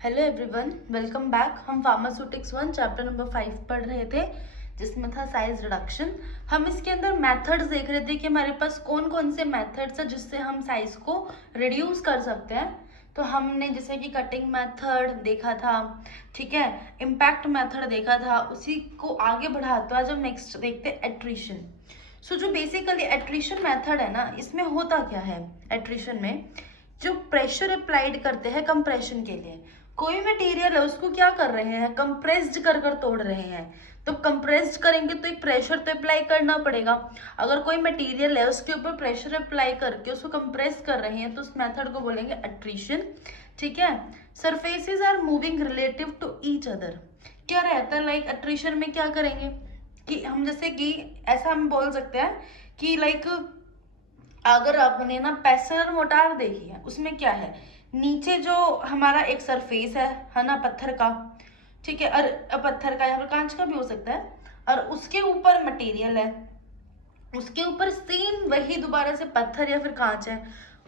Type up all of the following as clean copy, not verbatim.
Hello everyone, welcome back. हम pharmaceutics 1 chapter number 5 पढ़ रहे थे, जिसमें था साइज रिडक्शन। हम इसके अंदर मेथड्स देख रहे थे कि हमारे पास कौन कौन से मेथड्स है जिससे हम साइज को रिड्यूस कर सकते हैं। तो हमने जैसे कि कटिंग मेथड देखा था, ठीक है, इम्पैक्ट मेथड देखा था। उसी को आगे बढ़ाते हुए आज हम नेक्स्ट देखते हैं एट्रिशन। सो जो बेसिकली एट्रिशन मेथड है ना, इसमें होता क्या है एट्रिशन में, जो प्रेशर अप्लाइड करते हैं कंप्रेशन के लिए, कोई मटेरियल है उसको क्या कर रहे हैं, कंप्रेस्ड कर कर तोड़ रहे हैं। तो कंप्रेस्ड करेंगे तो एक प्रेशर तो अप्लाई करना पड़ेगा। अगर कोई मटेरियल है उसके ऊपर प्रेशर अप्लाई करके उसको कंप्रेस कर रहे हैं तो उस मेथड को बोलेंगे एट्रिशन, ठीक है। Surfaces are moving relative to each other. क्या रहता है लाइक एट्रिशन में क्या करेंगे कि हम जैसे कि ऐसा हम बोल सकते हैं कि लाइक अगर आपने ना पेसर मोटार देखी है, उसमें क्या है, नीचे जो हमारा एक सरफेस है ना, पत्थर का, ठीक है, और पत्थर का या फिर कांच का भी हो सकता है, और उसके ऊपर मटेरियल है, उसके ऊपर सेम वही दोबारा से पत्थर या फिर कांच है।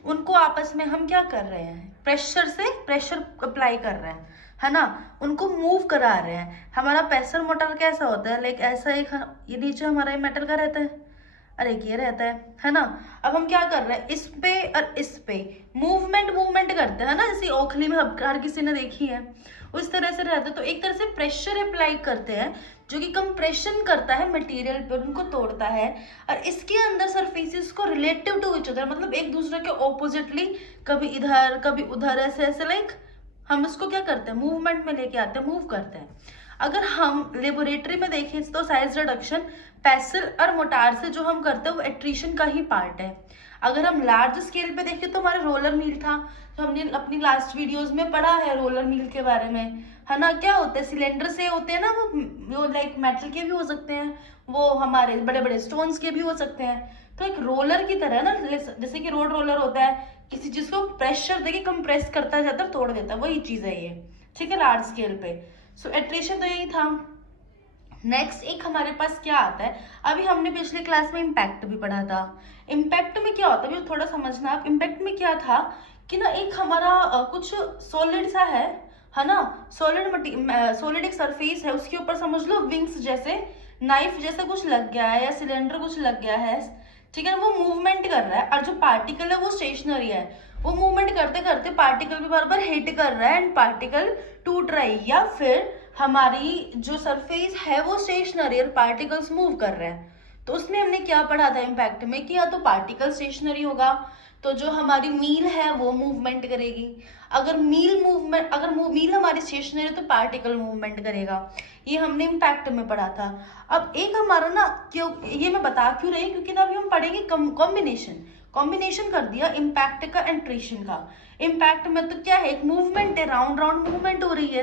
उनको आपस में हम क्या कर रहे हैं, प्रेशर से प्रेशर अप्लाई कर रहे हैं, है ना, उनको मूव करा रहे हैं। हमारा प्रेशर मोटर कैसा होता है, लाइक ऐसा एक, ये नीचे हमारा मेटल का रहता है और एक ये रहता है ना। अब हम क्या कर रहे हैं, इस पे और इस पे मूवमेंट मूवमेंट करते हैं ना, जैसे ओखली में हर किसी ने देखी है, उस तरह से रहता है। तो एक तरह से प्रेशर अप्लाई करते हैं जो कि कंप्रेशन करता है मटेरियल पे, उनको तोड़ता है। और इसके अंदर सरफेसेस को रिलेटिव टू ईच अदर, मतलब एक दूसरे के ऑपोजिटली, कभी इधर कभी उधर, ऐसे ऐसे लाइक हम इसको क्या करते हैं, मूवमेंट में लेके आते हैं, मूव करते हैं। अगर हम लेबोरेटरी में देखें तो साइज रिडक्शन पेंसिल और मोटार से जो हम करते हैं वो एट्रिशन का ही पार्ट है। अगर हम लार्ज स्केल पे देखें तो हमारे रोलर मिल था, तो हमने अपनी लास्ट वीडियोस में पढ़ा है रोलर मिल के बारे में, है ना। क्या होता है, सिलेंडर से होते हैं ना वो लाइक मेटल के भी हो सकते हैं, वो हमारे बड़े बड़े स्टोन्स के भी हो सकते हैं। तो एक रोलर की तरह ना, जैसे कि रोड रोलर होता है, किसी चीज को प्रेशर देके कंप्रेस करता जाता है, तोड़ देता है, वही चीज है ये, ठीक है, लार्ज स्केल पे। सो एट्रिशन तो यही था। नेक्स्ट एक हमारे पास क्या आता है, अभी हमने पिछले क्लास में इम्पैक्ट भी पढ़ा था। इम्पैक्ट में क्या होता है, अभी थोड़ा समझना आप। इम्पैक्ट में क्या था कि ना, एक हमारा कुछ सॉलिड सा है ना, सॉलिड एक सरफेस है, उसके ऊपर समझ लो विंग्स जैसे, नाइफ जैसा कुछ लग गया है या सिलेंडर कुछ लग गया है, ठीक है ना, वो मूवमेंट कर रहा है। और जो पार्टिकल है वो स्टेशनरी है, वो मूवमेंट करते करते पार्टिकल भी बार बार हिट कर रहा है एंड पार्टिकल टूट रही है, या फिर हमारी जो सरफेस है वो स्टेशनरी और पार्टिकल्स मूव कर रहे हैं। तो उसमें हमने क्या पढ़ा था इम्पैक्ट में कि या तो पार्टिकल स्टेशनरी होगा तो जो हमारी मील है वो मूवमेंट करेगी। अगर मील हमारी स्टेशनरी है तो पार्टिकल मूवमेंट करेगा। ये हमने इम्पैक्ट में पढ़ा था। अब एक हमारा ना, क्यों ये मैं बता क्यों रही, क्योंकि ना अभी हम पढ़ेंगे कॉम्बिनेशन कर दिया इम्पैक्ट का एंड ट्रिशन का। इम्पैक्ट में तो क्या है, एक मूवमेंट है, राउंड राउंड मूवमेंट हो रही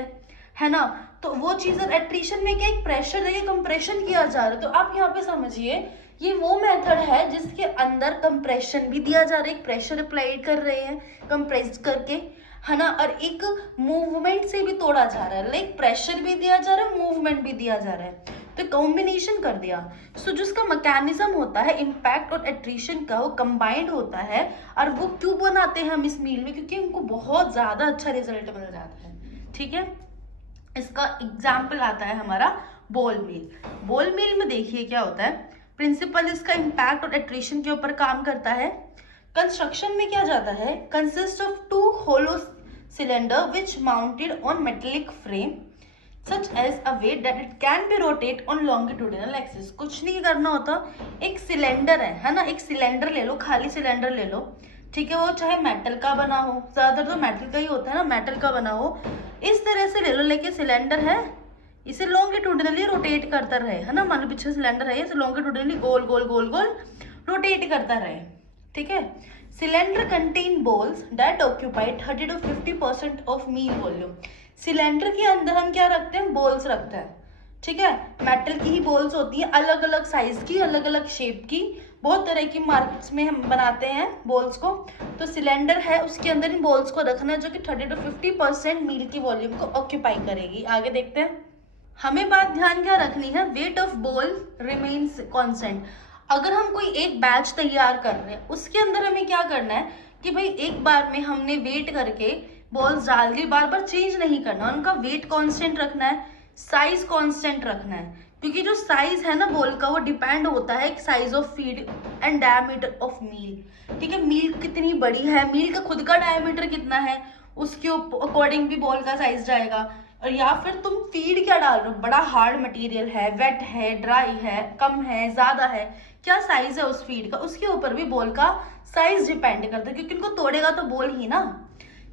है ना। तो वो चीज एट्रिशन में क्या, एक प्रेशर देके कंप्रेशन किया जा रहा है। तो आप यहाँ पे समझिए, ये वो मेथड है जिसके अंदर कंप्रेशन भी दिया जा रहा है, एक प्रेशर अप्लाई कर रहे हैं कंप्रेस करके, है ना, और एक मूवमेंट से भी तोड़ा जा रहा है, लाइक प्रेशर भी दिया जा रहा है, मूवमेंट भी दिया जा रहा है। तो कॉम्बिनेशन कर दिया। सो जिसका मैकेनिज्म होता है इम्पैक्ट और एट्रिशन का, वो कंबाइंड होता है। और वो क्यों बनाते हैं हम इस मील में, क्योंकि उनको बहुत ज्यादा अच्छा रिजल्ट मिल जाता है, ठीक है। इसका एग्जाम्पल आता है हमारा बॉल मिल। बॉल मिल में देखिए क्या होता है, प्रिंसिपल इसका इम्पैक्ट और एट्रिशन के ऊपर काम करता है। कंस्ट्रक्शन में क्या जाता है, consist of two hollow cylinder which mounted on metallic frame such as a way that it can be rotate on longitudinal axis. कुछ नहीं करना होता, एक सिलेंडर है ना, एक सिलेंडर ले लो, खाली सिलेंडर ले लो, ठीक है, वो चाहे मेटल का बना हो, ज्यादातर तो मेटल का ही होता है ना, मेटल का बना हो, इस तरह से ले लो। लेकिन सिलेंडर है, इसे लॉन्गिट्यूडिनली रोटेट करता रहे, है ना, मान लो पीछे सिलेंडर है, इसे लॉन्गिट्यूडिनली गोल गोल गोल गोल रोटेट करता रहे, ठीक है। Cylinder contain balls that occupy 30 to 50% of mill volume. Cylinder के अंदर हम क्या रखते हैं, बॉल्स रखते हैं, ठीक है। मेटल की ही बॉल्स होती हैं, अलग अलग साइज की, अलग अलग शेप की, बहुत तरह की मार्केट्स में हम बनाते हैं बॉल्स को। तो सिलेंडर है, उसके अंदर इन बॉल्स को रखना है जो कि 30 to 50% मील की वॉल्यूम को ऑक्यूपाई करेगी। आगे देखते हैं। हमें बात ध्यान क्या रखनी है, weight of ball remains constant. अगर हम कोई एक बैच तैयार कर रहे हैं, उसके अंदर हमें क्या करना है कि भाई एक बार में हमने वेट करके बॉल्स डाल दी, बार बार चेंज नहीं करना, उनका वेट कांस्टेंट रखना है, साइज कांस्टेंट रखना है, क्योंकि जो साइज है ना बॉल का वो डिपेंड होता है size of feed and diameter of mill. ठीक है, मील कितनी बड़ी है, मील का खुद का डायमीटर कितना है, उसके अकॉर्डिंग भी बॉल का साइज जाएगा। और या फिर तुम फीड क्या डाल रहे हो, बड़ा हार्ड मटेरियल है, वेट है, ड्राई है, कम है, ज्यादा है, क्या साइज है उस फीड का, उसके ऊपर भी बॉल का साइज डिपेंड करता है, क्योंकि उनको तोड़ेगा तो बॉल ही ना।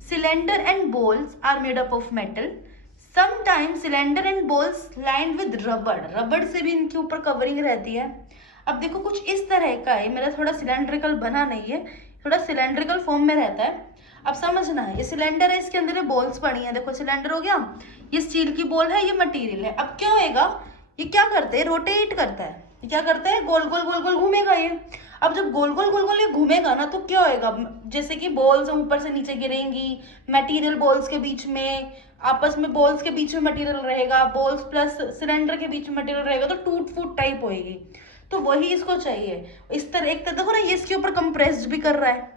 Cylinder and balls are made up of metal, sometimes cylinder and balls lined with rubber, रबड़ से भी इनके ऊपर कवरिंग रहती है। अब देखो कुछ इस तरह का है, मेरा थोड़ा सिलेंड्रिकल बना नहीं है, थोड़ा सिलेंड्रिकल फॉर्म में रहता है। अब समझना है, ये सिलेंडर है, इसके अंदर ये बॉल्स पड़ी हैं, देखो सिलेंडर हो गया, ये स्टील की बॉल है, ये मटेरियल है। अब क्या होएगा, ये क्या करते हैं, रोटेट करता है, ये क्या करता है, गोल गोल गोल गोल घूमेगा ये। अब जब गोल गोल गोल गोल ये घूमेगा ना, तो क्या होएगा, जैसे कि बॉल्स ऊपर से नीचे गिरेंगी, मटेरियल बॉल्स के बीच में, आपस में बॉल्स के बीच में मटेरियल रहेगा, बॉल्स प्लस सिलेंडर के बीच में मटेरियल रहेगा, तो टूट फूट टाइप होएगी। तो वही इसको चाहिए, इस तरह एक तरह देखो ना, ये इसके ऊपर कंप्रेस्ड भी कर रहा है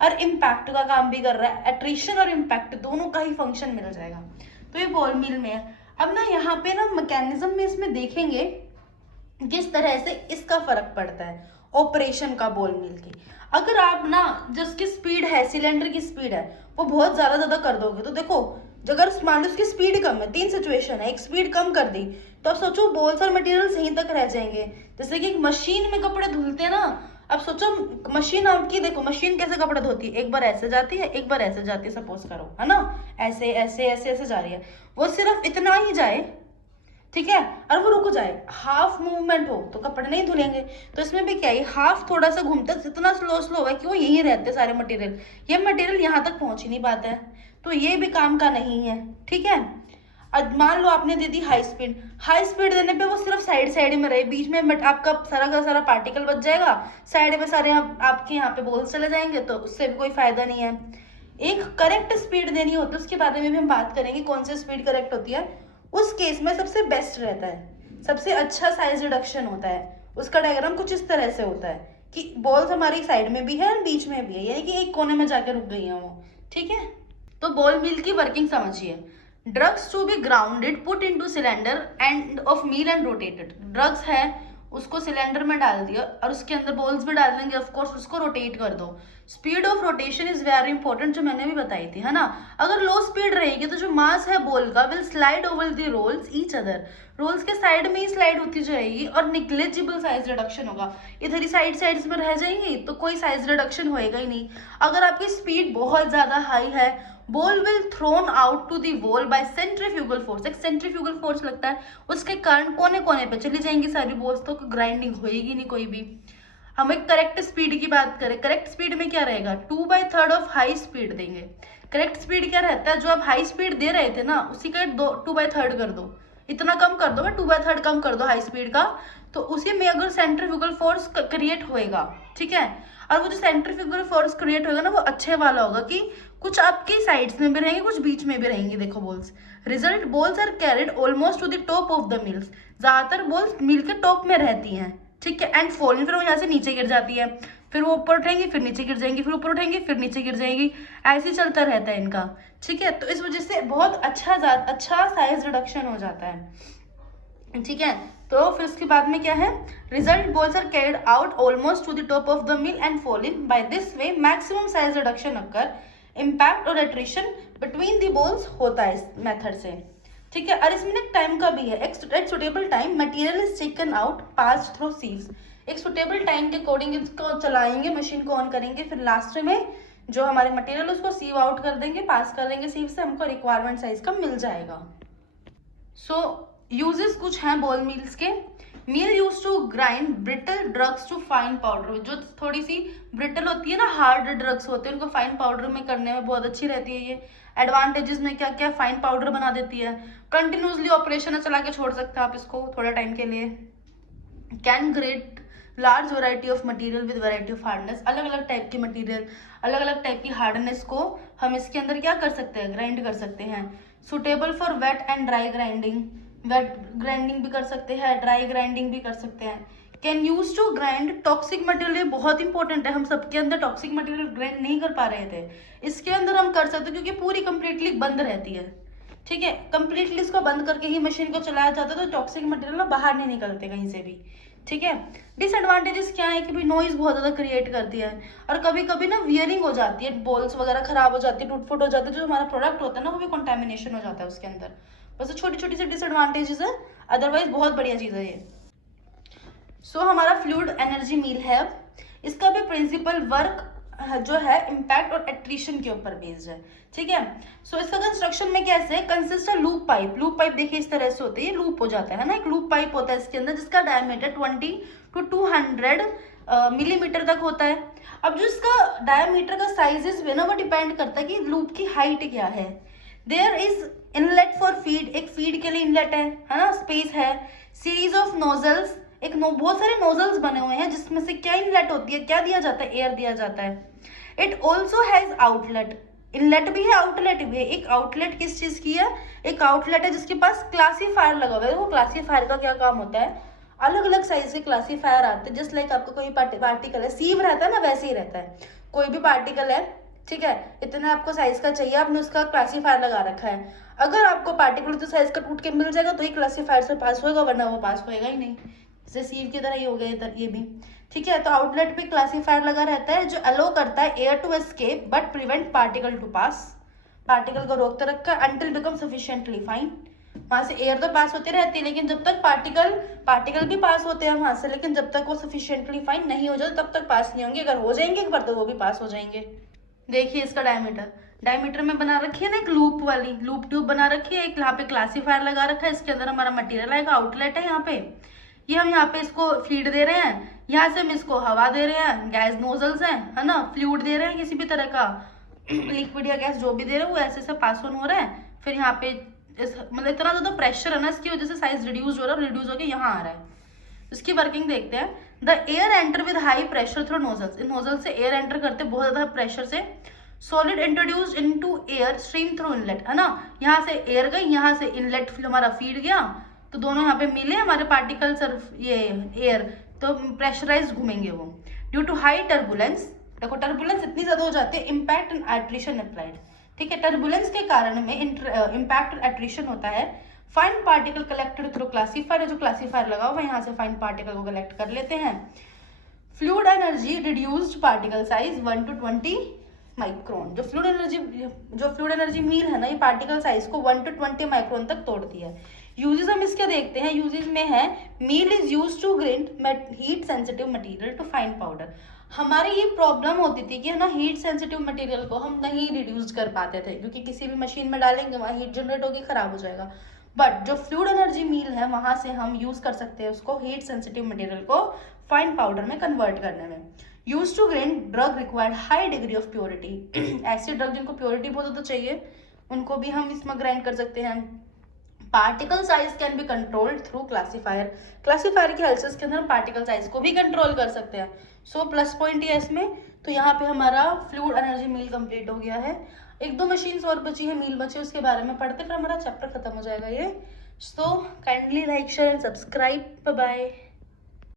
और इम्पैक्ट का काम भी कर रहा है, एट्रिशन और इम्पैक्ट दोनों का ही फंक्शन मिल जाएगा। तो ये बॉल मिल में है। अब ना यहाँ पे ना मैकेनिज्म में इसमें देखेंगे किस तरह से इसका फर्क पड़ता है ऑपरेशन का बॉल मिल की। अगर आप ना जिसकी स्पीड है, सिलेंडर की स्पीड है, वो बहुत ज्यादा कर दोगे, तो देखो अगर मान लो उसकी स्पीड कम है, तीन सिचुएशन है, एक स्पीड कम कर दी, तो अब सोचो बॉल्स और मटेरियल यहीं तक रह जाएंगे। जैसे कि एक मशीन में कपड़े धुलते हैं ना, अब सोचो मशीन आपकी, देखो मशीन कैसे कपड़े धोती है, एक बार ऐसे जाती है, एक बार ऐसे जाती है, सपोज करो, है ना, ऐसे ऐसे ऐसे ऐसे जा रही है, वो सिर्फ इतना ही जाए, ठीक है, और वो रुक जाए, हाफ मूवमेंट हो तो कपड़े नहीं धुलेंगे। तो इसमें भी क्या है, हाफ थोड़ा सा घूमता है, इतना स्लो है कि वो यहीं रहते सारे मटेरियल, ये मटेरियल यहाँ तक पहुंच ही नहीं पाता है, तो ये भी काम का नहीं है। ठीक है, अब मान लो आपने दे दी हाई स्पीड देने पे वो सिर्फ साइड साइड में रहे, बीच में आपका सारा का सारा पार्टिकल बच जाएगा, साइड में सारे आपके यहाँ पे बॉल्स चले जाएंगे, तो उससे भी कोई फायदा नहीं है। एक करेक्ट स्पीड देनी होती है, उसके बारे में भी हम बात करेंगे, कौन सी स्पीड करेक्ट होती है। उस केस में सबसे बेस्ट रहता है, सबसे अच्छा साइज रिडक्शन होता है, उसका डायग्राम कुछ इस तरह से होता है कि बॉल्स हमारी साइड में भी है और बीच में भी है, यानी कि एक कोने में जाकर रुक गई है वो। ठीक है, तो बॉल मिल की वर्किंग समझिए। Drugs to be grounded put into cylinder end of mill and rotated, drugs है उसको सिलेंडर में डाल दिया और उसके अंदर बॉल्स भी डाल देंगे, ऑफ कोर्स उसको रोटेट कर दो। Speed of rotation is very important, जो मैंने भी बताई थी, है ना। अगर लो स्पीड रहेगी तो जो मास है बॉल का will slide over the rolls each other, rolls के साइड में ही स्लाइड होती जाएगी और निग्लेजिबल साइज रिडक्शन होगा, इधर ही साइड्स में रह जाएंगी, तो कोई साइज रिडक्शन होएगा ही नहीं। अगर आपकी स्पीड बहुत ज्यादा हाई है, ball will thrown out to the wall by centrifugal force, एक सेंट्रीफ्यूगल फोर्स लगता है, उसके कारण कोने कोने पे चली जाएंगी सारी बॉल्स, तो ग्राइंडिंग होएगी नहीं कोई भी। हम एक करेक्ट स्पीड की बात करें, करेक्ट स्पीड में क्या रहेगा, 2/3 ऑफ हाई स्पीड देंगे। करेक्ट स्पीड क्या रहता है, जो आप हाई स्पीड दे रहे थे ना उसी का 2/3 कर दो, इतना कम कर दो, 2/3 कम कर दो हाई स्पीड का, तो उसी में अगर सेंट्रीफ्यूगल फोर्स क्रिएट होएगा, ठीक है, और वो जो सेंट्रीफ्यूगल फोर्स क्रिएट होगा ना वो अच्छे वाला होगा कि कुछ आपकी साइड्स में भी रहेंगे, कुछ बीच में भी रहेंगी। देखो balls, result balls are carried almost to the top of the mills, ज्यादातर बॉल्स मिल के टॉप में रहती हैं, ठीक है, एंड फॉलिंग, फिर वो यहाँ से नीचे गिर जाती है, फिर वो ऊपर उठेंगी फिर नीचे गिर जाएंगी, फिर ऊपर उठेंगी फिर नीचे गिर जाएंगी, ऐसे ही चलता रहता है इनका। ठीक है, तो इस वजह से बहुत अच्छा साइज रिडक्शन हो जाता है। ठीक है, तो फिर उसके बाद में क्या है, result balls are carried out almost to the top of the mill and falling, by this way maximum size reduction occur, impact और एट्रिशन बिटवीन द बॉल्स होता है इस मेथड से। ठीक है, और इसमें एक टाइम का भी है, at suitable time material is taken out pass through sieves, एक सुटेबल टाइम के अकॉर्डिंग इसको चलाएंगे, मशीन को ऑन करेंगे, फिर लास्ट में जो हमारे मटेरियल उसको सीव आउट कर देंगे, पास कर देंगे सीव से, हमको रिक्वायरमेंट साइज का मिल जाएगा। सो यूजेस कुछ हैं बॉल मिल्स के। Mill use to grind brittle drugs to fine powder, जो थोड़ी सी ब्रिटल होती है ना, हार्ड ड्रग्स होते हैं, उनको फाइन पाउडर में करने में बहुत अच्छी रहती है ये। एडवांटेजेस में क्या क्या, फाइन पाउडर बना देती है, कंटिन्यूसली ऑपरेशन है, चला के छोड़ सकते हैं आप इसको थोड़ा टाइम के लिए। Can great large variety of material with variety of hardness, अलग अलग टाइप की मटेरियल, अलग अलग टाइप की हार्डनेस को हम इसके अंदर क्या कर सकते हैं, ग्राइंड कर सकते हैं। Suitable for wet and dry grinding, wet grinding भी कर सकते हैं, ड्राई ग्राइंडिंग भी कर सकते हैं। Can use to grind toxic material, बहुत इंपॉर्टेंट है, हम सबके अंदर टॉक्सिक मटेरियल ग्राइंड नहीं कर पा रहे थे, इसके अंदर हम कर सकते क्योंकि पूरी कंप्लीटली बंद रहती है, ठीक है, कंप्लीटली इसको बंद करके ही मशीन को चलाया जाता है, तो टॉक्सिक मटेरियल ना बाहर नहीं निकलते कहीं से भी, ठीक है। डिसएडवांटेजेस क्या है कि भाई नॉइज बहुत ज़्यादा क्रिएट करती है, और कभी कभी ना वियरिंग हो जाती है, बॉल्स वगैरह खराब हो जाती है, टूट फुट हो जाती है, जो हमारा प्रोडक्ट होता है ना वो भी कंटेमिनेशन हो जाता है उसके अंदर। बस छोटी छोटी सी डिसएडवांटेजेस है, अदरवाइज बहुत बढ़िया चीज़ है ये। सो हमारा फ्लूइड एनर्जी मील है, इसका भी प्रिंसिपल वर्क जो है इम्पैक्ट और एट्रीशन के ऊपर बेस्ड है, ठीक है। सो इसका कंस्ट्रक्शन में कैसे है, कंसिस्ट है लूप पाइप, लूप पाइप देखिए इस तरह से होती है, लूप हो जाता है ना, एक लूप पाइप होता है इसके अंदर जिसका डायमीटर 20 to 200 मिलीमीटर तक होता है। अब जो इसका डायमीटर का साइजेस है ना वो डिपेंड करता है कि लूप की हाइट क्या है। There is inlet for feed, एक फीड के लिए इनलेट है ना, स्पेस है, सीरीज ऑफ नोजल्स, एक बहुत सारे नोजल्स बने हुए हैं जिसमें से क्या इनलेट होती है, क्या दिया जाता है, एयर दिया जाता है। It also has outlet, inlet भी है आउटलेट भी है। एक आउटलेट किस चीज की है, एक आउटलेट है जिसके पास क्लासीफायर लगा हुआ है। वो क्लासीफायर का क्या काम होता है, अलग अलग साइज के क्लासीफायर आते हैं, जस्ट लाइक आपको कोई पार्टिकल है, सीव रहता है ना वैसे ही रहता है, कोई भी पार्टिकल है, ठीक है, इतना आपको साइज का चाहिए, आपने उसका क्लासीफायर लगा रखा है। अगर आपको पार्टिकल तो साइज का टूट के मिल जाएगा तो ही क्लासीफायर से पास होगा, वरना वो पास होएगा ही नहीं, जैसे सीव की तरह ही हो गया इधर ये भी, ठीक है। तो आउटलेट पे क्लासीफायर लगा रहता है जो अलो करता है air to escape but prevent particle to pass, particle को रोकते रखा है अंटिल बिकम सफिशिएंटली फाइन। वहां से एयर तो पास होती रहती है लेकिन जब तक पार्टिकल भी पास होते हैं वहां से, लेकिन जब तक वो सफिशिएंटली फाइन नहीं हो जाते तब तक पास नहीं होंगे, अगर हो जाएंगे एक बार तो वो भी पास हो जाएंगे। देखिए इसका डायमीटर में बना रखी है ना एक लूप वाली, लूप ट्यूब बना रखी है, एक यहाँ पे क्लासीफायर लगा रखा है, इसके अंदर हमारा मटेरियल आएगा, आउटलेट है यहाँ पे, ये हम यहाँ पे इसको फीड दे रहे हैं, यहाँ से हम इसको हवा दे रहे हैं, गैस नोजल्स हैं, है ना, फ्लूइड दे रहे हैं किसी भी तरह का लिक्विड या गैस जो भी दे रहे हैं वो ऐसे से पास ऑन हो रहा है। फिर यहाँ पे मतलब इतना ज्यादा प्रेशर है ना इसकी वजह से साइज रिड्यूस हो रहा है, रिड्यूस होकर यहाँ आ रहा है। इसकी वर्किंग देखते हैं। The air enter with high pressure through nozzles, in nozzle से एयर एंटर करते बहुत ज्यादा प्रेशर से। Solid introduced into air stream through inlet, है ना, यहाँ से एयर गई, यहाँ से इनलेट हमारा फीड गया, तो दोनों यहाँ पे मिले हमारे पार्टिकल्स और ये एयर, तो प्रेशराइज घूमेंगे वो। ड्यू टू हाई टर्बुलेंस, देखो टर्बुलेंस इतनी ज्यादा हो जाती है, इम्पैक्ट एंड एट्रिशन अप्लाइड, ठीक है, टर्बुलेंस के कारण में इम्पैक्ट और एट्रिशन होता है। Fine particle collected through classifier, जो क्लासीफायर लगा हुआ है यहाँ से फाइन पार्टिकल को कलेक्ट कर लेते हैं। Fluid energy reduced particle size 1 to 20 micron, जो फ्लूइड एनर्जी मील है ना ये पार्टिकल साइज को 1 to 20 माइक्रोन तक तोड़ती है। यूजेस हम इसके देखते हैं, यूजेस में है mill is use to grind heat sensitive material to fine powder. हमारी ये प्रॉब्लम होती थी कि है ना हीट सेंसिटिव मटेरियल को हम नहीं रिड्यूस कर पाते थे, क्योंकि किसी भी मशीन में डालेंगे वहाँ हीट जनरेट होगी, खराब हो जाएगा। बट जो फ्लूइड एनर्जी मील है वहां से हम यूज कर सकते हैं उसको हीट सेंसिटिव मटेरियल को फाइन पाउडर में कन्वर्ट करने में। Use to grind drug required high degree of purity, ऐसे ड्रग जिनको प्योरिटी बहुत ज़्यादा चाहिए उनको भी हम इसमें ग्राइंड कर सकते हैं। Particle size can be controlled through classifier, classifier की हेल्प से इसके अंदर पार्टिकल साइज को भी कंट्रोल कर सकते हैं। सो प्लस पॉइंट ये इसमें, तो यहाँ पे हमारा फ्लूइड एनर्जी मील कंप्लीट हो गया है। एक दो मशीन्स और बची है, मील बचे, उसके बारे में पढ़ते फिर हमारा चैप्टर खत्म हो जाएगा ये। So kindly like share and subscribe, bye bye.